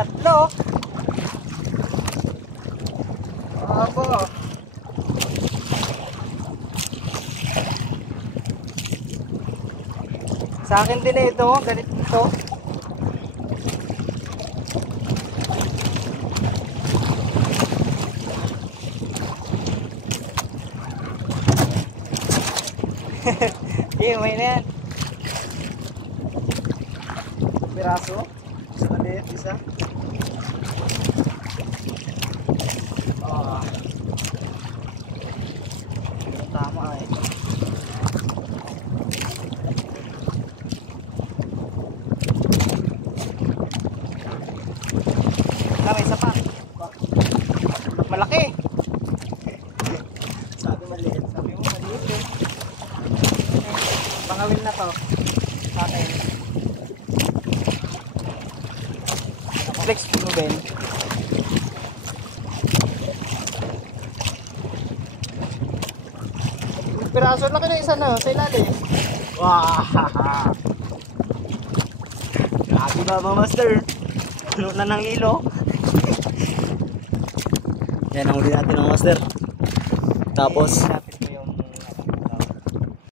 Tatlo. Abo. Sa akin din ito, ganito ito. May na yan. Piraso. Isa maliit, isa. Tama eh. May isa pa. Malaki. Sabi maliit. Sabi mo maliit eh. Pangawin na to. Sa akin. Flex mo Ben. Piraso laki na isa na sa ilalim. Wow! Grabe ba mga master? Puno na ng ilo. Yan ang huli natin ng master. Tapos